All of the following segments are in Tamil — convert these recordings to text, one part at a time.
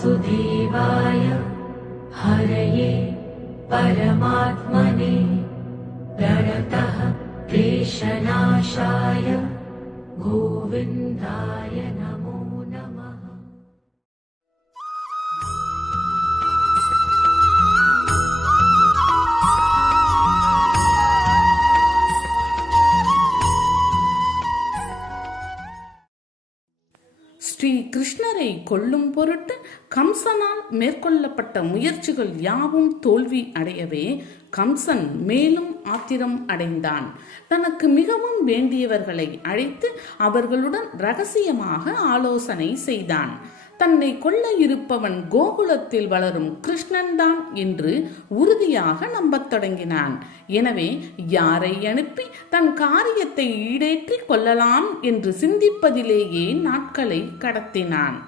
वासुदेवाय। हरये परमात्मने கம்சனால் மேற்கொள்ளப்பட்ட முயற்சிகள் யாவும் தோல்வி அடையவே கம்சன் மேலும் ஆத்திரம் அடைந்தான். தனக்கு மிகவும் வேண்டியவர்களை அழைத்து அவர்களுடன் ரகசியமாக ஆலோசனை செய்தான். தன்னை கொல்ல இருப்பவன் கோகுலத்தில் வளரும் கிருஷ்ணன்தான் என்று உறுதியாக நம்பத் தொடங்கினான். எனவே யாரை அனுப்பி தன் காரியத்தை ஈடேற்றி கொள்ளலாம் என்று சிந்திப்பதிலேயே நாட்களை கடத்தினான்.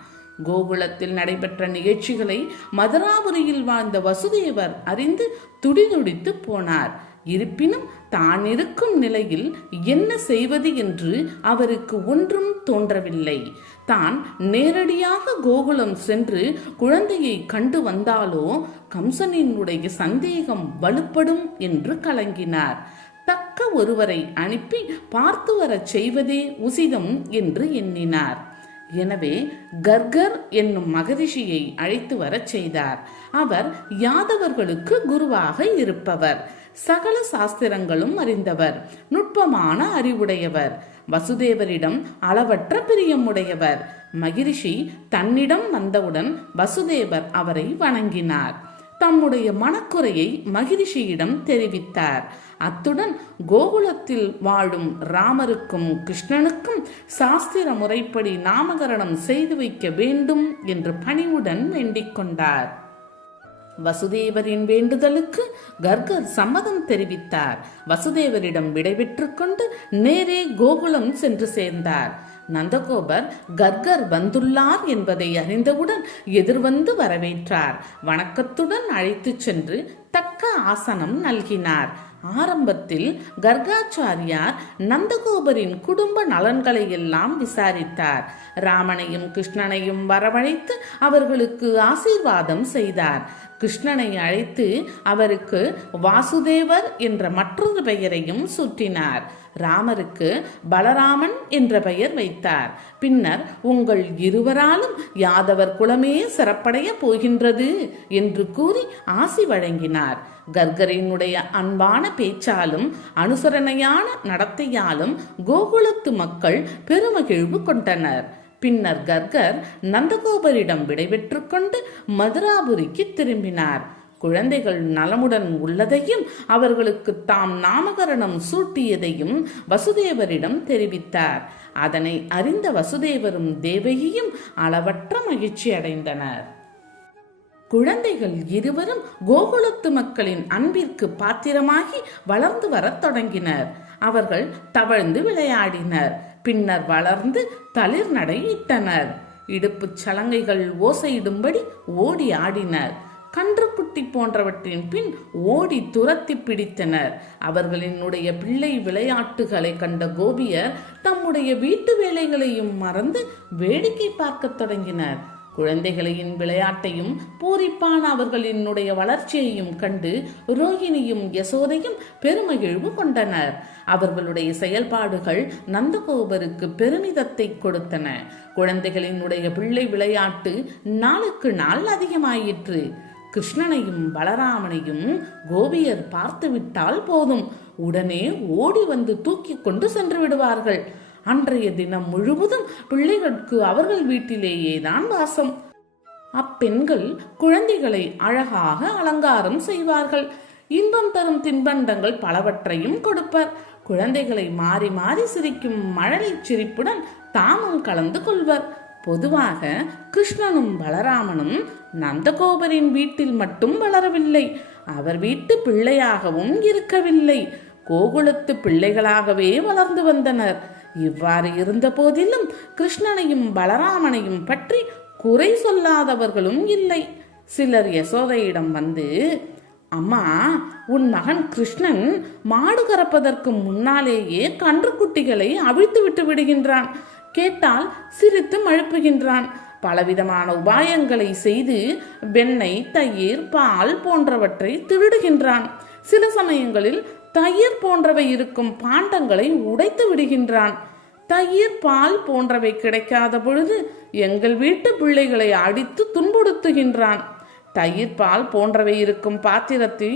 கோகுலத்தில் நடைபெற்ற நிகழ்ச்சிகளை மதுராபுரியில் வாழ்ந்த வசுதேவர் அறிந்து துடிதுடித்து போனார். இருப்பினும் தான் இருக்கும் நிலையில் என்ன செய்வது என்று அவருக்கு ஒன்றும் தோன்றவில்லை. தான் நேரடியாக கோகுலம் சென்று குழந்தையை கண்டு வந்தாலோ கம்சனினுடைய சந்தேகம் வலுப்படும் என்று கலங்கினார். தக்க ஒருவரை அனுப்பி பார்த்து வரச் செய்வதே உசிதம் என்று எண்ணினார். எனவே கர்கர் என்னும் மகரிஷியை அழைத்து வரச் செய்தார். அவர் யாதவர்களுக்கு குருவாக இருப்பவர். சகல சாஸ்திரங்களும் அறிந்தவர். நுட்பமான அறிவுடையவர். வசுதேவரிடம் அளவற்ற பிரியமுடையவர். மகிரிஷி தன்னிடம் வந்தவுடன் வசுதேவர் அவரை வணங்கினார். தம்முடைய மனக்குறையை மகிரிஷியிடம் தெரிவித்தார். அத்துடன் கோகுலத்தில் வாழும் ராமருக்கும் கிருஷ்ணனுக்கும் சாஸ்திர முறைப்படி நாமகரணம் செய்து வைக்க வேண்டும் என்று பணிவுடன் வேண்டிக் கொண்டார். வசுதேவரின் வேண்டுதலுக்கு கர்கர் சம்மதம் தெரிவித்தார். வசுதேவரிடம் விடைபெற்றுக் கொண்டு நேரே கோகுலம் சென்று சேர்ந்தார். நந்தகோபர் கர்கர் வந்துள்ளார் என்பதை அறிந்தவுடன் எதிர்வந்து வரவேற்றார். வணக்கத்துடன் அழைத்துச் சென்று தக்க ஆசனம் நல்கினார். ஆரம்பத்தில் கர்காச்சாரியார் நந்தகோபரின் குடும்ப நலன்களை எல்லாம் விசாரித்தார். ராமனையும் கிருஷ்ணனையும் வரவழைத்து அவர்களுக்கு ஆசீர்வாதம் செய்தார். கிருஷ்ணனை அழைத்து அவருக்கு வாசுதேவர் என்ற மற்றொரு பெயரையும் சுட்டினார். ராமருக்கு பலராமன் என்ற பெயர் வைத்தார். பின்னர் உங்கள் இருவராலும் யாதவர் குலமே சிறப்படைய போகின்றது என்று கூறி ஆசி வழங்கினார். கர்கரினுடைய அன்பான பேச்சாலும் அனுசரணையான நடத்தையாலும் கோகுலத்து மக்கள் பெருமகிழ்வு கொண்டனர். பின்னர் கர்கர் நந்தகோபரிடம் விடைபெற்று கொண்டு மதுராபுரிக்கு திரும்பினார். குழந்தைகள் நலமுடன் உள்ளதையும் அவர்களுக்கு தாம் நாமகரணம் சூட்டியதையும் வசுதேவரிடம் தெரிவித்தார். அதனை அறிந்த வசுதேவரும் தேவகியும் அளவற்ற மகிழ்ச்சி அடைந்தனர் குழந்தைகள் இருவரும் கோகுலத்து மக்களின் அன்பிற்கு பாத்திரமாகி வளர்ந்து வரத் தொடங்கினர். அவர்கள் தவழ்ந்து விளையாடினர். பின்னர் வளர்ந்து தளிர் நடையிட்டனர். இடுப்புச் சலங்கைகள் ஓசையிடும்படி ஓடி ஆடினர். கன்றுக்குட்டி போன்றவற்றின் பின் ஓடி துரத்தி பிடித்தனர். அவர்களினுடைய பிள்ளை விளையாட்டுகளை கண்ட கோபியர் தம்முடைய வீட்டு வேலைகளையும் மறந்து வேடிக்கை பார்க்கத் தொடங்கினர். குழந்தைகளின் விளையாட்டையும் பூரிப்பான அவர்களினுடைய வளர்ச்சியையும் கண்டு ரோகிணியும் யசோதையும் பெருமகிழ்வு கொண்டனர். அவர்களுடைய செயல்பாடுகள் நந்தகோபருக்கு பெருமிதத்தை கொடுத்தன. குழந்தைகளினுடைய பிள்ளை விளையாட்டு நாளுக்கு நாள் அதிகமாயிற்று. கிருஷ்ணனையும் பலராமனையும் கோபியர் பார்த்துவிட்டால் போதும். உடனே ஓடி வந்து தூக்கி கொண்டு சென்று விடுவார்கள். அன்றைய தினம் முழுவதும் பிள்ளைகளுக்கு அவர்கள் வீட்டிலேயே தான் வாசம். அப்பெண்கள் குழந்தைகளை அழகாக அலங்காரம் செய்வார்கள். இன்பம் தரும் தின்பண்டங்கள் பலவற்றையும் கொடுப்பர். குழந்தைகளை மாறி மாறி சிரிக்கும் மழலை சிரிப்புடன் தாமும் கலந்து கொள்வர். பொதுவாக கிருஷ்ணனும் பலராமனும் நந்தகோபரின் வீட்டில் மட்டும் வளரவில்லை. அவர் வீட்டு பிள்ளையாகவும் இருக்கவில்லை. கோகுலத்து பிள்ளைகளாகவே வளர்ந்து வந்தனர். இவ்வாறு இருந்த போதிலும் கிருஷ்ணனையும் பலராமனையும் பற்றி குறை சொல்லாதவர்களும் இல்லை. சிலர் யசோதையிடம் வந்து அம்மா உன் மகன் கிருஷ்ணன் மாடு கறப்பதற்கு முன்னாலேயே கன்றுக்குட்டிகளை அவிழ்த்து விட்டு விடுகின்றான். கேட்டால் சிரித்து மழுப்புகின்றான். பலவிதமான உபாயங்களை செய்து வெண்ணெய் தயிர் பால் போன்றவற்றை திருடுகின்றான். சில சமயங்களில் தயிர் போன்றவை இருக்கும் பாண்டங்களை உடைத்து விடுகின்றான். தயிர் பால் போன்றவை கிடைக்காத பொழுது எங்கள் வீட்டு பிள்ளைகளை அடித்து துன்புறுத்துகின்றான். தயிர் பால் போன்றவை இருக்கும் பாத்திரத்தை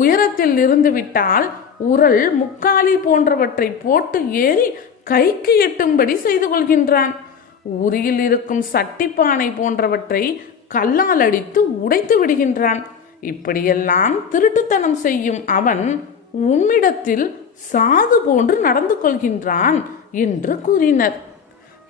உயரத்தில் இருந்து விட்டால் உரல் முக்காலி போன்றவற்றை போட்டு ஏறி கைக்கு எட்டும்படி செய்து கொள்கின்றான். உரியில் இருக்கும் சட்டிப்பானை போன்றவற்றை கல்லால் அடித்து உடைத்து விடுகின்றான். இப்படியெல்லாம் திருட்டுத்தனம் செய்யும் அவன் உம்மிடத்தில் சாது போன்று நடந்து கொள்கின்றான் என்று கூறினர்.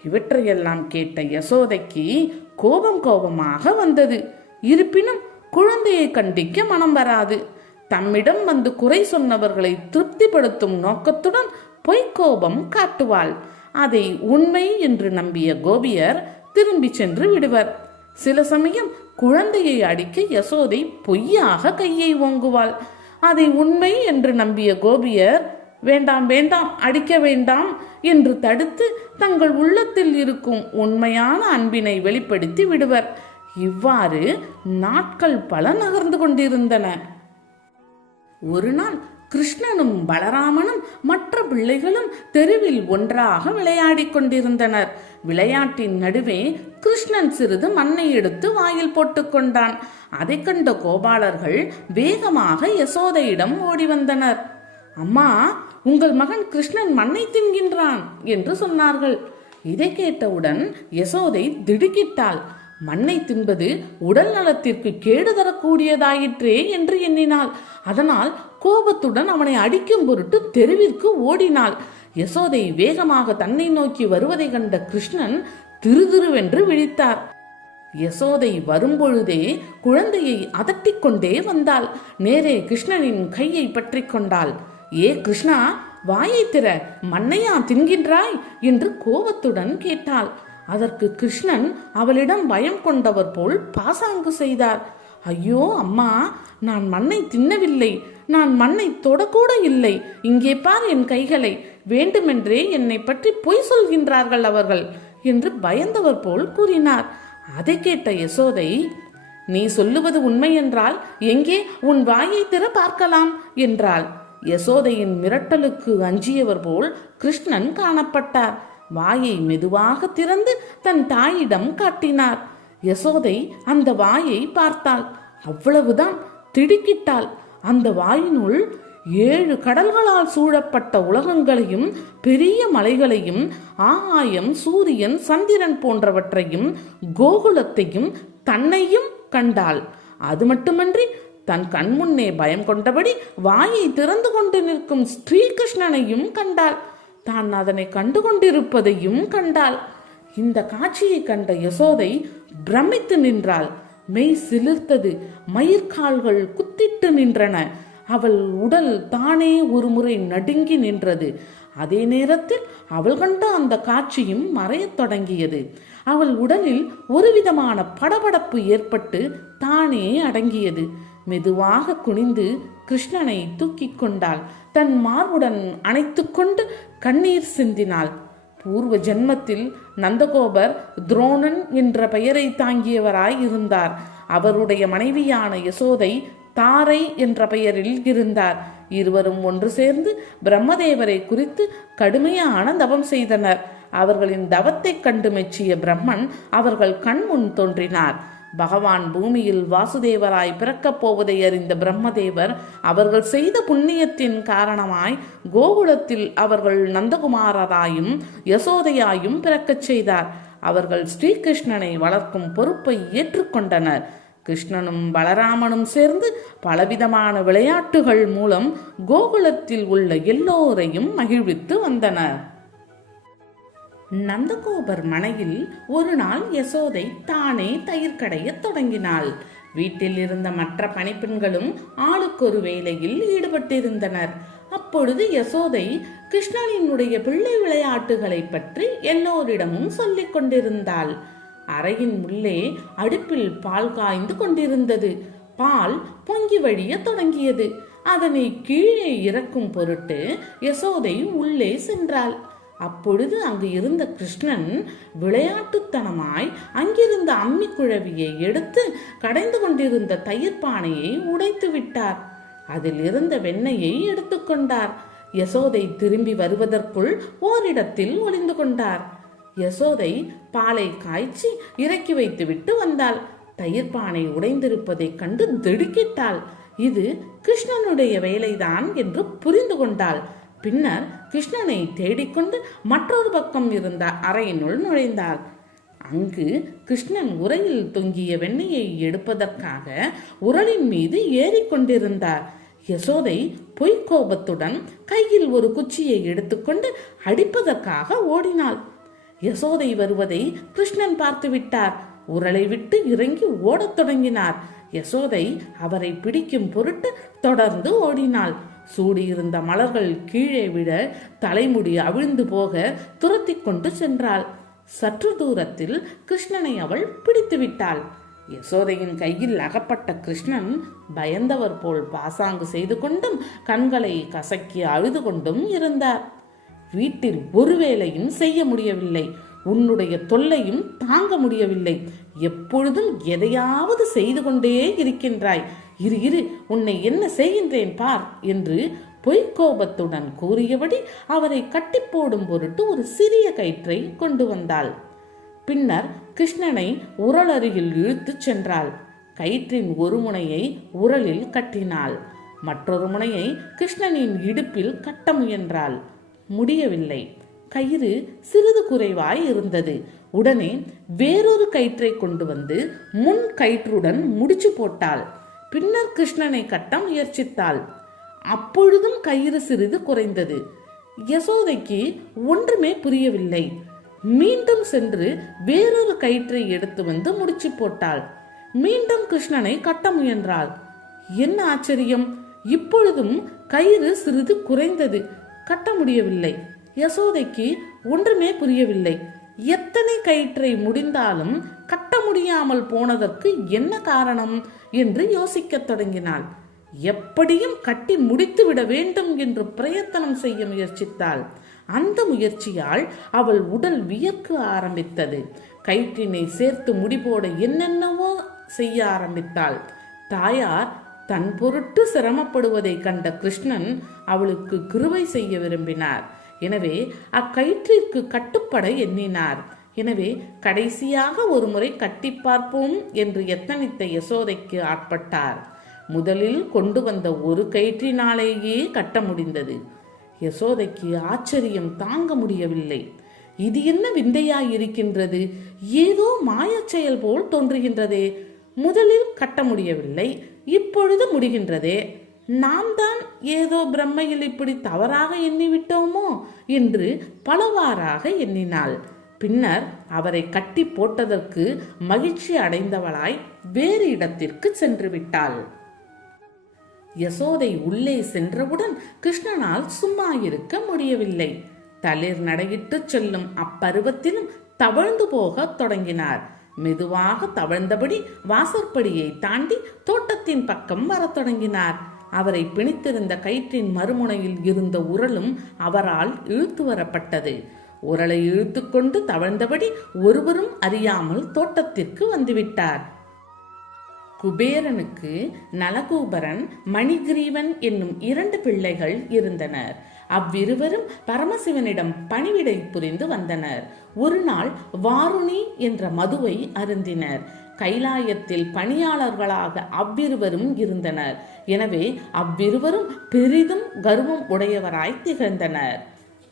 இவற்றையெல்லாம் கேட்ட யசோதைக்கு கோபம் கோபமாக வந்தது. இருப்பினும் குழந்தையை கண்டிக்க மனம் வராது. தம்மிடம் வந்து குறை சொன்னவர்களை திருப்திப்படுத்தும் நோக்கத்துடன் பொய்க்கோபம் காட்டுவாள். அதை உண்மை என்று நம்பிய கோபியர் திரும்பி சென்று விடுவர். சில சமயம் குழந்தையை அடிக்க யசோதை பொய்யாக கையை ஓங்குவாள். அதை உண்மை என்று நம்பிய கோபியர் வேண்டாம் வேண்டாம் அடிக்க வேண்டாம் என்று தடுத்து தங்கள் உள்ளத்தில் இருக்கும் உண்மையான அன்பினை வெளிப்படுத்தி விடுவர். இவ்வாறு நாட்கள் பல நகர்ந்து கொண்டிருந்தன. ஒரு நாள் கிருஷ்ணனும் பலராமனும் மற்ற பிள்ளைகளும் தெருவில் ஒன்றாக விளையாடிக் கொண்டிருந்தனர். விளையாட்டின் நடுவே கிருஷ்ணன் சிறிது மண்ணை எடுத்து வாயில் போட்டுக்கொண்டான் அதை கண்ட கோபாலர்கள் வேகமாக யசோதையிடம் ஓடி வந்தனர். அம்மா உங்கள் மகன் கிருஷ்ணன் மண்ணை தின்கின்றான் என்று சொன்னார்கள். இதை கேட்டவுடன் யசோதை திடுக்கிட்டாள். மண்ணை தின்பது உடல் நலத்திற்கு கேடு தரக்கூடியதாயிற்றே என்று எண்ணினாள். அதனால் கோபத்துடன் அவனை அடிக்கும் பொருட்டு தெருவிற்கு ஓடினாள். யசோதை வேகமாக தன்னை நோக்கி வருவதை கண்ட கிருஷ்ணன் திருதிருவென்று விழித்தார். யசோதை வரும்பொழுதே குழந்தையை அதட்டிக் கொண்டே வந்தாள். நேரே கிருஷ்ணனின் கையை பற்றி கொண்டாள். ஏ கிருஷ்ணா வாயை திற மண்ணையா தின்கின்றாய்? என்று கோபத்துடன் கேட்டாள். அதற்கு கிருஷ்ணன் அவளிடம் பயம் கொண்டவர் போல் பாசாங்கு செய்தார். ஐயோ அம்மா நான் மண்ணை தின்னவில்லை. நான் மண்ணை தொடக்கூட இல்லை. இங்கே பார் என் கைகளை. வேண்டுமென்றே என்னை பற்றி பொய் சொல்கின்றார்கள் அவர்கள் என்று பயந்தவர் போல் கூறினார். அதை கேட்ட யசோதை நீ சொல்லுவது உண்மை என்றால் எங்கே உன் வாயை திற பார்க்கலாம் என்றாள். யசோதையின் மிரட்டலுக்கு அஞ்சியவர் போல் கிருஷ்ணன் காணப்பட்டார். வாயை மெதுவாக திறந்து தன் தாயிடம் காட்டினார். யசோதை அந்த வாயை பார்த்தாள். அவ்வளவுதான் திடுக்கிட்டாள். அந்த வாயினுள் ஏழு கடல்களால் சூழப்பட்ட உலகங்களையும் பெரிய மலைகளையும் ஆகாயம் சூரியன் சந்திரன் போன்றவற்றையும் கோகுலத்தையும் தன்னையும் கண்டாள். அது மட்டுமன்றி தன் கண்முன்னே பயம் கொண்டபடி வாயை திறந்து கொண்டு நிற்கும் ஸ்ரீகிருஷ்ணனையும் கண்டாள். தான் அதனை கண்டு கொண்டிருப்பதையும் கண்டாள். இந்த காட்சியை கண்ட யசோதை பிரமித்து நின்றாள். மெய் சிலிர்த்தது. மயிர்கால்கள் குத்திட்டு நின்றன. அவள் உடல் தானே ஒரு முறை நடுங்கி நின்றது. அதே நேரத்தில் அவள் கண்ட அந்த காட்சியும் மறையத் தொடங்கியது. அவள் உடலில் ஒருவிதமான படபடப்பு ஏற்பட்டு தானே அடங்கியது. மெதுவாக குனிந்து கிருஷ்ணனை தூக்கிக் கொண்டாள். தன் மார்புடன் அணைத்துக்கொண்டு கண்ணீர் சிந்தினாள். பூர்வ ஜென்மத்தில் நந்தகோபர் துரோணன் என்ற பெயரை தாங்கியவராய் இருந்தார். அவருடைய மனைவியான யசோதை தாரை என்ற பெயரில் இருந்தார். இருவரும் ஒன்று சேர்ந்து பிரம்மதேவரை குறித்து கடுமையான தவம் செய்தனர். அவர்களின் தவத்தைக் கண்டு மெச்சிய பிரம்மன் அவர்கள் கண் முன் தோன்றினார். பகவான் பூமியில் வாசுதேவராய் பிறக்கப் போவதை அறிந்த பிரம்மதேவர் அவர்கள் செய்த புண்ணியத்தின் காரணமாய் கோகுலத்தில் அவர்கள் நந்தகுமாரராயும் யசோதையாயும் பிறக்கச் செய்தார். அவர்கள் ஸ்ரீகிருஷ்ணனை வளர்க்கும் பொறுப்பை ஏற்றுக்கொண்டனர். கிருஷ்ணனும் பலராமனும் சேர்ந்து பலவிதமான விளையாட்டுகள் மூலம் கோகுலத்தில் உள்ள எல்லோரையும் மகிழ்வித்து வந்தனர். நந்தகோபர் மனையில் ஒரு நாள் யசோதை தானே தயிர் கடையத் தொடங்கினாள். வீட்டில் இருந்த மற்ற பணிப்பெண்களும் ஆளுக்கொரு வேலையில் ஈடுபட்டிருந்தனர். அப்பொழுது யசோதை கிருஷ்ணனினுடைய பிள்ளை விளையாட்டுகளை பற்றி எல்லோரிடமும் சொல்லிக் கொண்டிருந்தாள். அறையின் உள்ளே அடுப்பில் பால் காய்ந்து கொண்டிருந்தது. பால் பொங்கி வழிய தொடங்கியது. அதனை கீழே இறக்கும் பொருட்டு யசோதை உள்ளே சென்றாள். அப்பொழுது அங்கு இருந்த கிருஷ்ணன் விளையாட்டுத்தனமாய் அங்கிருந்த அம்மி குழவியை எடுத்து கடைந்து கொண்டிருந்த தயிர் பானையை உடைத்து விட்டார். அதில் இருந்த வெண்ணையை எடுத்துக்கொண்டார் யசோதை திரும்பி வருவதற்குள் ஓரிடத்தில் ஒளிந்து கொண்டார். யசோதை பாலை காய்ச்சி இறக்கி வைத்துவிட்டு வந்தாள். தயிர் பானை உடைந்திருப்பதைக் கண்டு திடுக்கிட்டாள். இது கிருஷ்ணனுடைய வேலைதான் என்று புரிந்து கொண்டாள். பின்னர் கிருஷ்ணனை தேடிக்கொண்டு மற்றொரு பக்கம் இருந்த அறையினுள் நுழைந்தாள். அங்கு கிருஷ்ணன் உரையில் தொங்கிய வெண்ணெயை எடுப்பதற்காக உரலின் மீது ஏறிக்கொண்டிருந்தார் யசோதை பொய்க்கோபத்துடன் கையில் ஒரு குச்சியை எடுத்துக்கொண்டு அடிப்பதற்காக ஓடினாள். யசோதை வருவதை கிருஷ்ணன் பார்த்து விட்டார். உரலை விட்டு இறங்கி ஓடத் தொடங்கினார். யசோதை அவரை பிடிக்கும் பொருட்டு தொடர்ந்து ஓடினாள். சூடியிருந்த மலர்கள் கீழே விழ தலைமுடி அவிழ்ந்து போக துரத்தி கொண்டு சென்றாள். சற்று தூரத்தில் கிருஷ்ணனை அவள் பிடித்து விட்டாள். யசோதையின் கையில் அகப்பட்ட கிருஷ்ணன் பயந்தவர் போல் பாசாங்கு செய்து கொண்டும் கண்களை கசக்கி அழுது கொண்டும் இருந்தார். வீட்டில் ஒரு வேலையும் செய்ய முடியவில்லை. உன்னுடைய தொல்லையும் தாங்க முடியவில்லை. எப்பொழுதும் எதையாவது செய்து கொண்டே இருக்கின்றாய். இரு இரு உன்னை என்ன செய்கின்றேன் பார் என்று பொய்க்கோபத்துடன் கூறியபடி அவரை கட்டிப்போடும் பொருட்டு ஒரு சிறிய கயிற்றை கொண்டு வந்தாள். பின்னர் கிருஷ்ணனை உரல் அருகில் இழுத்துச் சென்றாள். கயிற்றின் ஒரு முனையை உரலில் கட்டினாள். மற்றொரு முனையை கிருஷ்ணனின் இடுப்பில் கட்ட முயன்றாள். முடியவில்லை. கயிறு சிறிது குறைவாய் இருந்தது. உடனே வேறொரு கயிற்றை கொண்டு வந்து முன் கயிற்றுடன் முடிச்சு போட்டாள். பின்னர் கிருஷ்ணனை கட்ட முயற்சித்தாள். அப்பொழுதும் கயிறு சிறிது குறைந்தது. யசோதைக்கு ஒன்றுமே புரியவில்லை. மீண்டும் சென்று வேறொரு கயிற்றை எடுத்து வந்து முடிச்சு போட்டாள். மீண்டும் கிருஷ்ணனை கட்ட முயன்றாள். என்ன ஆச்சரியம்! இப்பொழுதும் கயிறு சிறிது குறைந்தது. கட்ட முடியவில்லை. யசோதைக்கு ஒன்றுமே புரியவில்லை. எத்தனை கயிற்றை முடிந்தாலும் கட்ட முடியாமல் போனதற்கு என்ன காரணம் என்று யோசிக்கத் தொடங்கினாள். எப்படியும் கட்டி முடித்து விட வேண்டும் என்று பிரயத்தனம் செய்ய முயற்சித்தாள். அந்த முயற்சியால் அவள் உடல் வியர்க்க ஆரம்பித்தது. கயிற்றினை சேர்த்து முடிபோட என்னென்னவோ செய்ய ஆரம்பித்தாள். தாயார் தன் பொருட்டு சிரமப்படுவதை கண்ட கிருஷ்ணன் அவளுக்கு கிருவை செய்ய விரும்பினார். எனவே அக்கயிற்றிற்கு கட்டுப்பட எண்ணினார். எனவே கடைசியாக ஒரு முறை கட்டி பார்ப்போம் என்று எத்தனித்த யசோதைக்கு ஆட்பட்டார். முதலில் கொண்டு வந்த ஒரு கயிற்றினாலேயே கட்ட முடிந்தது. யசோதைக்கு ஆச்சரியம் தாங்க முடியவில்லை. இது என்ன விந்தையாய் இருக்கின்றது ஏதோ மாயச் செயல் போல் தோன்றுகின்றதே. முதலில் கட்ட முடியவில்லை. இப்பொழுது முடிகின்றதே. நாம் தான் ஏதோ பிரம்மையில் இப்படி தவறாக எண்ணிவிட்டோமோ என்று பலவாறாக எண்ணினாள். பின்னர் அவரை கட்டி போட்டதற்கு மகிழ்ச்சி அடைந்தவளாய் வேறு இடத்திற்கு சென்று விட்டாள் யசோதை உள்ளே சென்றவுடன் கிருஷ்ணனால் சும்மா இருக்க முடியவில்லை. தளிர் நடையிட்டு செல்லும் அப்பருவத்திலும் தவழ்ந்து போகத் தொடங்கினார். மெதுவாக தவழ்ந்தபடி வாசற்படியை தாண்டி தோட்டத்தின் பக்கம் வரத் தொடங்கினார். அவரை பிணித்திருந்த கயிற்றின் மறுமுனையில் இருந்த உரலும் அவரால் இழுத்து வரப்பட்டது. உரலை இழுத்துக்கொண்டு தவழ்ந்தபடி ஒருவரும் அறியாமல் தோட்டத்திற்கு வந்துவிட்டார். குபேரனுக்கு நலகூபரன் மணிகிரீவன் என்னும் இரண்டு பிள்ளைகள் இருந்தனர். அவ்விருவரும் பரமசிவனிடம் பணிவிடை புரிந்து வந்தனர். ஒரு நாள் வாருணி என்ற மதுவை அருந்தினர். கைலாயத்தில் பணியாளர்களாக அவ்விருவரும் இருந்தனர். எனவே அவ்விருவரும் பெரிதும் கர்வம் உடையவராய் திகழ்ந்தனர்.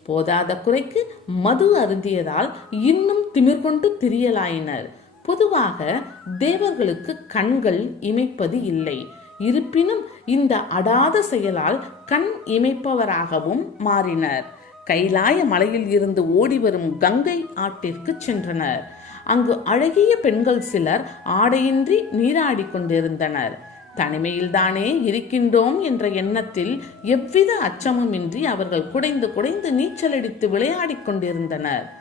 போதாத குறைக்கு மது அருந்தியதால் இன்னும் திமிர் கொண்டு திரியலாயினர். பொதுவாக தேவர்களுக்கு கண்கள் இமைப்பது இல்லை. இருப்பினும் இந்த அடாத செயலால் கண் இமைப்பவராகவும் மாறினர். கைலாய மலையில் இருந்து ஓடி வரும் கங்கை ஆட்டிற்கு சென்றனர். அங்கு அழகிய பெண்கள் சிலர் ஆடையின்றி நீராடி கொண்டிருந்தனர். தனிமையில்தானே இருக்கின்றோம் என்ற எண்ணத்தில் எவ்வித அச்சமுமின்றி அவர்கள் குடைந்து குடைந்து நீச்சலடித்து விளையாடிக் கொண்டிருந்தனர்.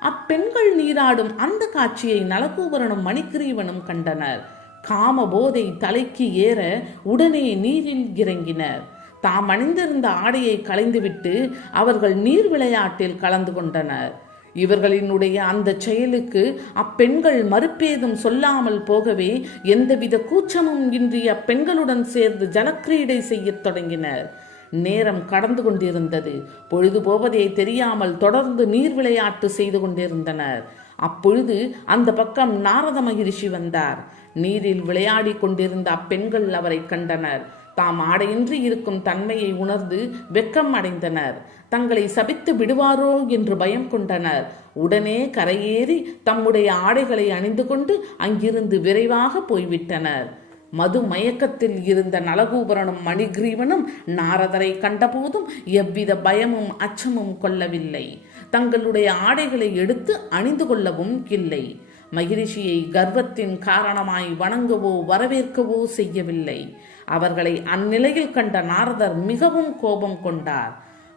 அப்பெண்கள் நீராடும் அந்த காட்சியை நலகூபரனும் மணிக்கிரீவனும் கண்டனர். காம போதை தலைக்கு ஏற உடனே நீரில் இறங்கினர். தாம் அணிந்திருந்த ஆடையை களைந்துவிட்டு அவர்கள் நீர் விளையாட்டில் கலந்து கொண்டனர். இவர்களினுடைய அந்த செயலுக்கு அப்பெண்கள் மறுப்பேதும் சொல்லாமல் போகவே எந்தவித கூச்சமும் இன்றி அப்பெண்களுடன் சேர்ந்து ஜனக்கிரீடை செய்யத் தொடங்கினர். நேரம் கடந்து கொண்டிருந்தது. பொழுது போவதே தெரியாமல் தொடர்ந்து நீர் விளையாட்டு செய்து கொண்டிருந்தனர். அப்பொழுது அந்த பக்கம் நாரத மகிழ்ச்சி வந்தார். நீரில் விளையாடிக் கொண்டிருந்த அப்பெண்கள் அவரை கண்டனர். தாம் ஆடையின்றி இருக்கும் தன்மையை உணர்ந்து வெக்கம் அடைந்தனர். தங்களை சபித்து விடுவாரோ என்று பயம் கொண்டனர். உடனே கரையேறி தம்முடைய ஆடைகளை அணிந்து கொண்டு அங்கிருந்து விரைவாக போய்விட்டனர். மது மயக்கத்தில் இருந்த நலகூபரனும் மணிகிரீவனும் நாரதரை கண்டபோதும் எவ்வித பயமும் அச்சமும் கொள்ளவில்லை. தங்களுடைய ஆடைகளை எடுத்து அணிந்து கொள்ளவும் இல்லை. மகிழ்ச்சியை கர்வத்தின் காரணமாய் வணங்கவோ வரவேற்கவோ செய்யவில்லை. அவர்களை அந்நிலையில் கண்ட நாரதர் மிகவும் கோபம் கொண்டார்.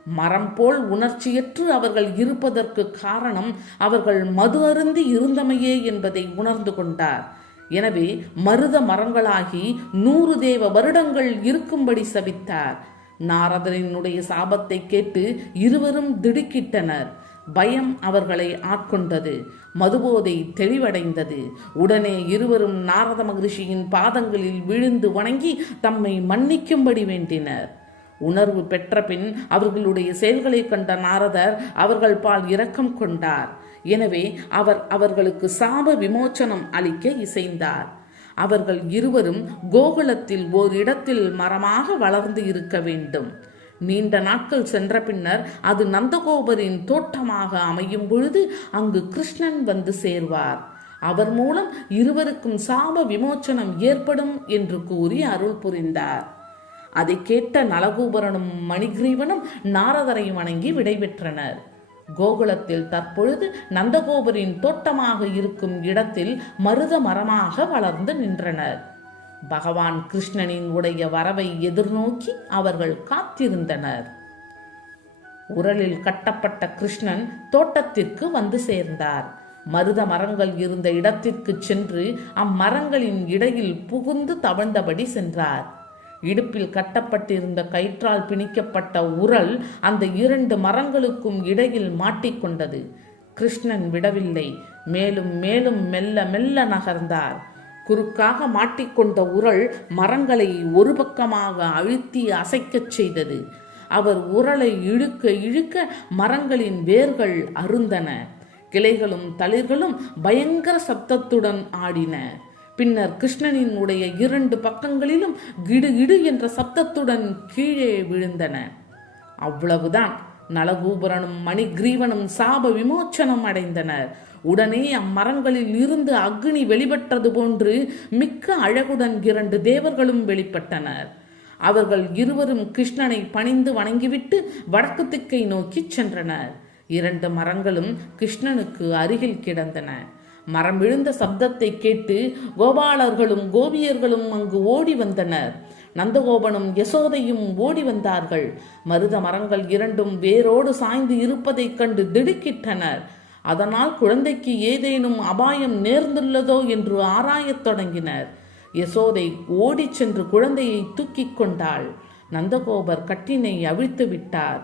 மரம் போல் உணர்ச்சியற்று அவர்கள் இருப்பதற்கு காரணம் அவர்கள் மது அருந்தி இருந்தமையே என்பதை உணர்ந்து கொண்டார். எனவே மருத மரங்களாகி நூறு தேவ வருடங்கள் இருக்கும்படி சபித்தார். நாரதனினுடைய சாபத்தை கேட்டு இருவரும் திடுக்கிட்டனர். பயம் அவர்களை ஆட்கொண்டது மதுபோதை தெளிவடைந்தது. உடனே இருவரும் நாரத மகிழ்ச்சியின் பாதங்களில் விழுந்து வணங்கி தம்மை மன்னிக்கும்படி வேண்டினர். உணர்வு பெற்ற பின் அவர்களுடைய செயல்களை கண்ட நாரதர் அவர்கள் பால் இரக்கம் கொண்டார். எனவே அவர் அவர்களுக்கு சாப விமோச்சனம் அளிக்க இசைந்தார். அவர்கள் இருவரும் கோகுலத்தில் ஓரிடத்தில் மரமாக வளர்ந்து இருக்க வேண்டும். நீண்ட நாட்கள் சென்ற பின்னர் அது நந்தகோபரின் தோட்டமாக அமையும் பொழுது அங்கு கிருஷ்ணன் வந்து சேர்வார். அவர் மூலம் இருவருக்கும் சாப விமோச்சனம் ஏற்படும் என்று கூறி அருள் புரிந்தார். அதை கேட்ட நலகோபுரனும் மணிகிரீவனும் நாரதரை வணங்கி விடைபெற்றனர். கோகுலத்தில் தற்பொழுது நந்தகோபரின் தோட்டமாக இருக்கும் இடத்தில் மருத மரமாக வளர்ந்து நின்றனர். பகவான் கிருஷ்ணனின் உடைய வரவை எதிர்நோக்கி அவர்கள் காத்திருந்தனர். உரலில் கட்டப்பட்ட கிருஷ்ணன் தோட்டத்திற்கு வந்து சேர்ந்தார். மருத மரங்கள் இருந்த இடத்திற்கு சென்று அம்மரங்களின் இடையில் புகுந்து தவழ்ந்தபடி சென்றார். இடுப்பில் கட்டப்பட்டிருந்த கயிற்றால் பிணிக்கப்பட்ட உரல் அந்த இரண்டு மரங்களுக்கும் இடையில் மாட்டிக்கொண்டது கிருஷ்ணன் விடவில்லை. மேலும் மேலும் மெல்ல மெல்ல நகர்ந்தார். குறுக்காக மாட்டிக்கொண்ட உரல் மரங்களை ஒரு பக்கமாக அழுத்தி அசைக்கச் செய்தது. அவர் உரலை இழுக்க இழுக்க மரங்களின் வேர்கள் அருந்தன. கிளைகளும் தளிர்களும் பயங்கர சப்தத்துடன் ஆடின. பின்னர் கிருஷ்ணனின் உடைய இரண்டு பக்கங்களிலும் கிடு கிடு என்ற சப்தத்துடன் கீழே விழுந்தன. அவ்வளவுதான். நலகூபரனும் மணிகிரீவனும் சாப விமோச்சனம் அடைந்தனர். உடனே அம்மரங்களில் இருந்து அக்னி வெளிப்பட்டது போன்று மிக்க அழகுடன் இரண்டு தேவர்களும் வெளிப்பட்டனர். அவர்கள் இருவரும் கிருஷ்ணனை பணிந்து வணங்கிவிட்டு வடக்கு திக்கை நோக்கி சென்றனர். இரண்டு மரங்களும் கிருஷ்ணனுக்கு அருகில் கிடந்தன. மரம் விழுந்த சப்தத்தை கேட்டு கோபாலர்களும் கோபியர்களும் அங்கு ஓடி வந்தனர். நந்தகோபனும் யசோதையும் ஓடி வந்தார்கள். மருத மரங்கள் இரண்டும் வேரோடு சாய்ந்து இருப்பதைக் கண்டு திடுக்கிட்டனர். அதனால் குழந்தைக்கு ஏதேனும் அபாயம் நேர்ந்துள்ளதோ என்று ஆராயத் தொடங்கினர். யசோதை ஓடிச் சென்று குழந்தையை தூக்கிக் கொண்டாள். நந்தகோபர் கட்டினை அவிழ்த்து விட்டார்.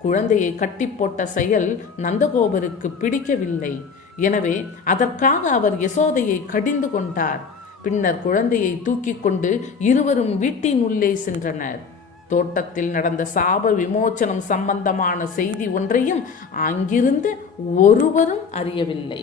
குழந்தையை கட்டி போட்ட செயல் நந்தகோபருக்கு பிடிக்கவில்லை. எனவே அதற்காக அவர் யசோதையை கடிந்து கொண்டார். பின்னர் குழந்தையை தூக்கி கொண்டு இருவரும் வீட்டின் உள்ளே சென்றனர். தோட்டத்தில் நடந்த சாப விமோச்சனம் சம்பந்தமான செய்தி ஒன்றையும் அங்கிருந்து ஒருவரும் அறியவில்லை.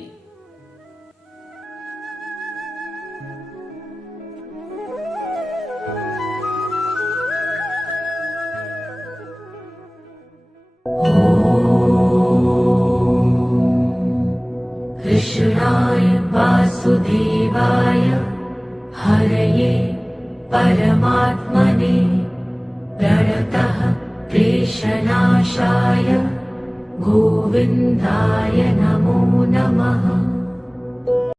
गोविन्दाय नमो